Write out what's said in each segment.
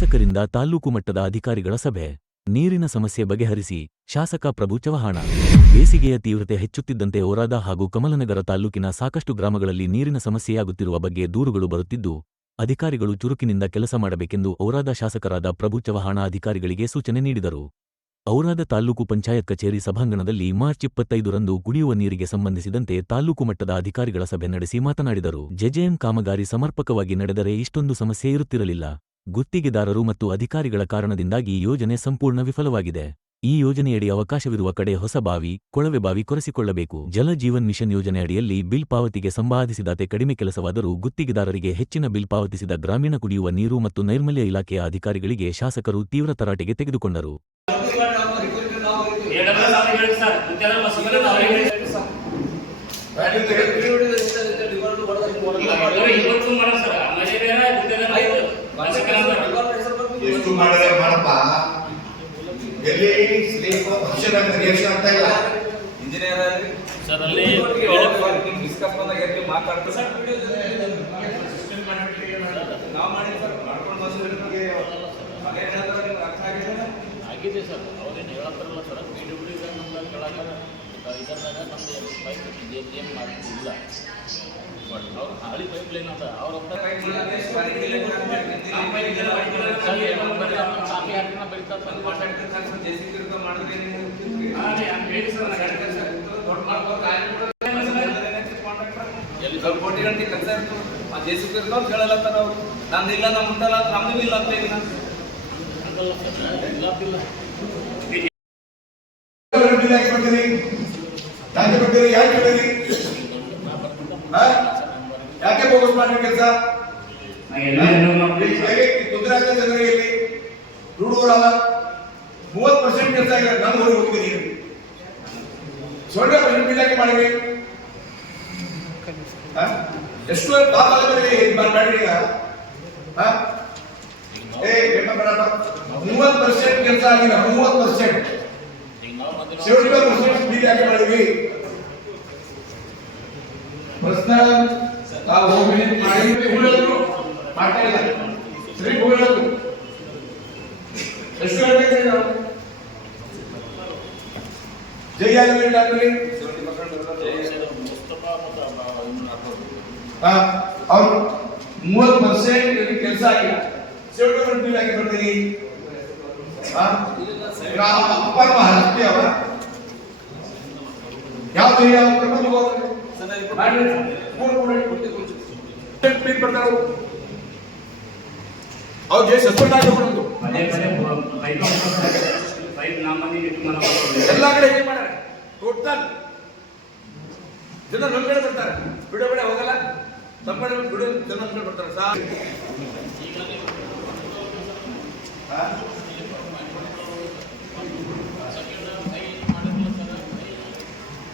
ಶಾಸಕರಿಂದ ತಾಲ್ಲೂಕು ಮಟ್ಟದ ಅಧಿಕಾರಿಗಳ ಸಭೆ. ನೀರಿನ ಸಮಸ್ಯೆ ಬಗೆಹರಿಸಿ ಶಾಸಕ ಪ್ರಭು ಚವ್ಹಾಣ. ಬೇಸಿಗೆಯ ತೀವ್ರತೆ ಹೆಚ್ಚುತ್ತಿದ್ದಂತೆ ಓರಾದ ಹಾಗೂ ಕಮಲನಗರ ತಾಲ್ಲೂಕಿನ ಸಾಕಷ್ಟು ಗ್ರಾಮಗಳಲ್ಲಿ ನೀರಿನ ಸಮಸ್ಯೆಯಾಗುತ್ತಿರುವ ಬಗ್ಗೆ ದೂರುಗಳು ಬರುತ್ತಿದ್ದು, ಅಧಿಕಾರಿಗಳು ಚುರುಕಿನಿಂದ ಕೆಲಸ ಮಾಡಬೇಕೆಂದು ಔರಾದ ಶಾಸಕರಾದ ಪ್ರಭು ಚವ್ಹಾಣ ಅಧಿಕಾರಿಗಳಿಗೆ ಸೂಚನೆ ನೀಡಿದರು. ಔರಾದ ತಾಲ್ಲೂಕು ಪಂಚಾಯತ್ ಕಚೇರಿ ಸಭಾಂಗಣದಲ್ಲಿ ಮಾರ್ಚ್ ಇಪ್ಪತ್ತೈದರಂದು ಕುಡಿಯುವ ನೀರಿಗೆ ಸಂಬಂಧಿಸಿದಂತೆ ತಾಲ್ಲೂಕು ಮಟ್ಟದ ಅಧಿಕಾರಿಗಳ ಸಭೆ ನಡೆಸಿ ಮಾತನಾಡಿದರು. ಜೆಜೆಎಂ ಕಾಮಗಾರಿ ಸಮರ್ಪಕವಾಗಿ ನಡೆದರೆ ಇಷ್ಟೊಂದು ಸಮಸ್ಯೆ ಇರುತ್ತಿರಲಿಲ್ಲ. ಗುತ್ತಿಗೆದಾರರು ಮತ್ತು ಅಧಿಕಾರಿಗಳ ಕಾರಣದಿಂದಾಗಿ ಯೋಜನೆ ಸಂಪೂರ್ಣ ವಿಫಲವಾಗಿದೆ. ಈ ಯೋಜನೆಯಡಿ ಅವಕಾಶವಿರುವ ಕಡೆ ಹೊಸ ಬಾವಿ, ಕೊಳವೆ ಬಾವಿ ಕೊರೆಸಿಕೊಳ್ಳಬೇಕು. ಜಲ ಜೀವನ್ ಮಿಷನ್ ಯೋಜನೆಯಡಿಯಲ್ಲಿ ಬಿಲ್ ಪಾವತಿಗೆ ಸಂಬಂಧಿಸಿದಂತೆ ಕಡಿಮೆ ಕೆಲಸವಾದರೂ ಗುತ್ತಿಗೆದಾರರಿಗೆ ಹೆಚ್ಚಿನ ಬಿಲ್ ಪಾವತಿಸಿದ ಗ್ರಾಮೀಣ ಕುಡಿಯುವ ನೀರು ಮತ್ತು ನೈರ್ಮಲ್ಯ ಇಲಾಖೆಯ ಅಧಿಕಾರಿಗಳಿಗೆ ಶಾಸಕರು ತೀವ್ರ ತರಾಟೆಗೆ ತೆಗೆದುಕೊಂಡರು ಸಾರಿ ಹೇಳಿ ಸರ್ ಗುತ್ತಿಗೆದಾರ ಬಸ್ಸಿಗೆ ನಾವು ಹೇಳಿ ಇವರು ಇವತ್ತು ಮಾಡೋ ಸರ್ ಮನೆ ಬೇರೆ ಗುತ್ತಿಗೆದಾರ ಆಯ್ತು ಬಸ್ಸಿಗೆ ಎಷ್ಟು ಮಾಡಿದ್ರೆ ಮಾಡಪ್ಪ ಎಲ್ಲಿ ಸ್ಲೀಪ್ ಆಪ್ಷನ್ ಅಂತ ರಿಯಾಕ್ಷನ್ ಆಗ್ತಾ ಇಲ್ಲ. ಇಂಜಿನಿಯರ್ ಸರ್ ಅಲ್ಲಿ ಡಿಸ್ಕಸ್ ಬಂದಾಗ ಎಲ್ಲಿ ಮಾತಾಡ್ತಾರೆ? ಸರ್ ನಾವು ಮಾಡಿ ಸರ್ ಮಾಡ್ಕೊಂಡು ಬಂದ್ರೆ ನಿಮ್ಗೆ ಅರ್ಥ ಆಗಿದೆ ಆಗಿದೆ ಸರ್ ಅವ್ರೇನು ಹೇಳತ್ತಾರಲ್ಲ ಸರ್ ಪಿ ಡಬ್ಲ್ಯೂ ನಮ್ಗೆ ಕೇಳಕ್ಕಾರ ಇದರ್ದಾಗ ನಮ್ದು ಪೈಪ್ ಏನು ಮಾಡ್ತಿಲ್ಲ ಅವ್ರು ಹಳಿ ಪೈಪ್ ಲೈನ್ ಅದ ಅವ್ರ ಕಾಫಿ ಹಾಕಿನ ಬರೀತಾರೆ ಎಲ್ಲಿ ಸ್ವಲ್ಪ ಕೋಟಿ ಗಂಟೆ ಕೆಲಸ ಇತ್ತು ಆ ಜೆ ಸಿ ಪಿ ಅಂತ ಹೇಳಲತ್ತಾರ ಅವರು. ನಂದು ಇಲ್ಲ ನಮ್ಮ ಮುಟ್ಟಲ್ಲ ನಮ್ದು ಇಲ್ಲ ಅಂತ ಈಗ ಬಿಲ್ ಯಾಕೆ ಕೊಡ್ತೀರಿ ಯಾಕೆ ಕೊಡ್ತೀರಿ ಯಾಕೆ ಕೊಡ್ತೀರಿ ಹಾ? ಯಾಕೆ ಫೋಕಸ್ ಮಾಡಿ ಕೆಲಸ ತೊಂದರೆ ಆಗ್ತದೆ ಜನರಿಗೆ ಇಲ್ಲಿ ರೂಢೂರಲ್ಲ ಮೂವತ್ತು ಪರ್ಸೆಂಟ್ ಕೆಲಸ ಆಗಿದೆ ನಾನು ಊರಿಗೆ ಹೋಗ್ತೀನಿ ಸೊಳ್ಳೆ ಪರ್ಸೆಂಟ್ ಬಿಲ್ ಯಾಕೆ ಮಾಡಿರಿ ಹಾ? ಎಷ್ಟು ಪಾಪ ಆಗಬೇಡಿ ಮಾಡಿ ಈಗ ಹಾ? ಏ ಬೇಡ ಬೇಡಪ್ಪ. ಮೂವತ್ತು ಪರ್ಸೆಂಟ್ ಕೆಲಸ ಆಗಿಲ್ಲ ಮೂವತ್ತು ಪರ್ಸೆಂಟ್ ಈಗ ನಾವು ಮೊದಲು ಶಿವಲಿಂಗ ಮುಸ್ಲಿಮ್ಸ್ ಬೀದಿ ಯಾಕೆ ಮಾಡಿದ್ವಿ ಪ್ರಶ್ನ ತಾವು ಹೋಗಿ ಮಾಡಿ ಹೂಳದ್ರು ಮಾಡ್ತಾ ಇಲ್ಲ ಸರಿ ಹೂಳದ್ರು ಎಷ್ಟು ಗಂಟೆಗೆ ನಾವು ಜೈ ಆಗಲಿ ಡಾಕ್ಟರ್ ಮುಸ್ತಫಾ ಮತ್ತು ಇವ್ನು ಹಾಕೋದು. ಹಾ ಅವ್ರು ಮೂವತ್ತು ಪರ್ಸೆಂಟ್ ಕೆಲಸ ಆಗಿಲ್ಲ ಶಿವಲಿಂಗ ಬಿಲ್ ಯಾಕೆ ಬರ್ತೀರಿ ಹಾ ಅಪ್ಪ ಮಹಾರಾಷ್ಟ್ರೀಯ ಅವ ಯಾವ್ದು ಯಾವ ಕರ್ಕೊಂಡು ಹೋಗ್ತಾರೆ ಮಾಡ್ರಿ ಕೂಡ್ ಪೈಪ್ ನಮ್ಮ ಮನೆಗೆ ಇಟ್ಟು ಮನೆ ಮಾಡ್ಕೊಂಡು ಎಲ್ಲ ಕಡೆ ಹೇಗೆ ಮಾಡ್ಯಾರ ಟೋಟಲ್ ಜನ ನಮ್ಮ ಕಡೆ ಬರ್ತಾರೆ ಬಿಡೋ ಬಿಡ ಹೋಗಲ್ಲ ನಮ್ಮ ಬಿಡು ಜನ ನಮ್ಮ ಕಡೆ ಬರ್ತಾರೆ ಸಾ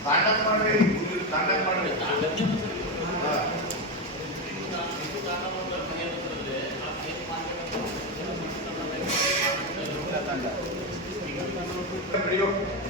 ಕಾಂಟ್ಯಾಕ್ಟ್ ಮಾಡ್ರಿ Thank you.